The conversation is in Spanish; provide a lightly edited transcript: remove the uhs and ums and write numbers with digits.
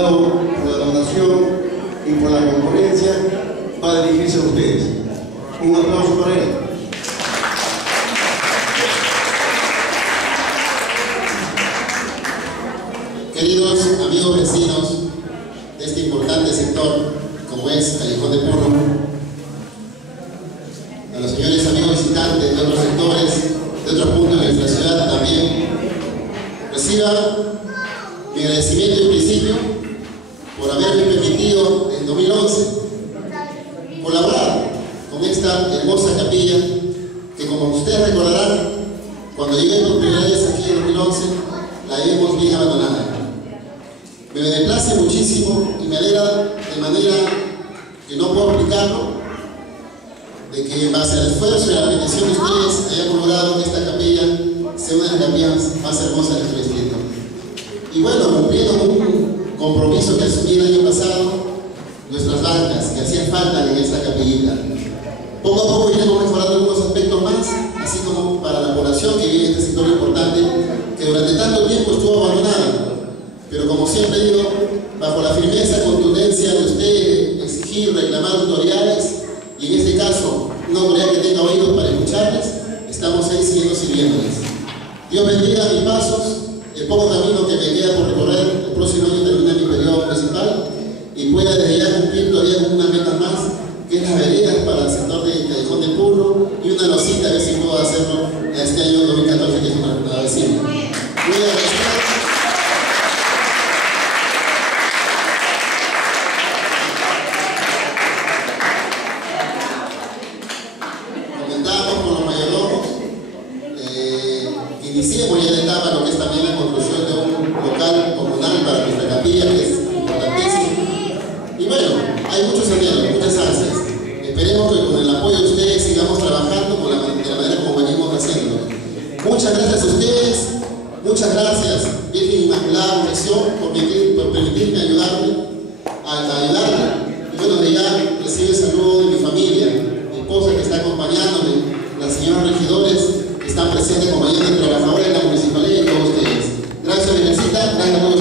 delegado por la donación y por la concurrencia, va a dirigirse a ustedes. Un aplauso para él. Queridos amigos vecinos de este importante sector, como es Callejón de Puro, a los señores amigos visitantes de otros sectores, de otros puntos de nuestra ciudad también, reciba mi agradecimiento en principio por haberme permitido en 2011 colaborar con esta hermosa capilla que, como ustedes recordarán, cuando llegué por primera vez aquí en 2011 la vimos bien abandonada. Me desplace muchísimo y me alegra de manera que no puedo explicarlo, de que en base al esfuerzo y a la petición de ustedes hayan logrado que esta capilla sea una de las capillas más hermosas de nuestro distrito. Y bueno, cumpliendo un compromiso que asumí el año pasado, nuestras bancas que hacían falta en esta capillita. Poco a poco iremos mejorando algunos aspectos más, así como para la población que vive en este sector importante, que durante tanto tiempo estuvo abandonada. Pero como siempre digo, bajo la firmeza, contundencia de usted, exigir, reclamar autoridades, y en este caso, una autoridad que tenga oídos para escucharles, estamos ahí sirviéndoles. Dios bendiga mis pasos, el poco camino que me queda por recorrer. El próximo año termina mi periodo municipal y pueda desde ya cumplir todavía con una meta más, que es las veredas para el sector de Callejón de Puro, y una losita, a ver si puedo hacerlo este año 2014, que es una vecina. Muy agradecido. Iniciemos ya la etapa, lo que es también la construcción de un local comunal para nuestra capilla, que es importantísimo. Y bueno, hay muchos anhelos, muchas ansias. Esperemos que con el apoyo de ustedes sigamos trabajando de la manera como venimos haciendo. Muchas gracias a ustedes, muchas gracias, Virgen Inmaculada Concepción, por permitirme ayudarme. Y bueno, de ya recibo el saludo de mi familia, mi esposa que está acompañándome, las señoras regidores que están presentes como ayudantes trabajadores de la municipalidad y todos ustedes. Gracias, Virgencita, gracias a todos.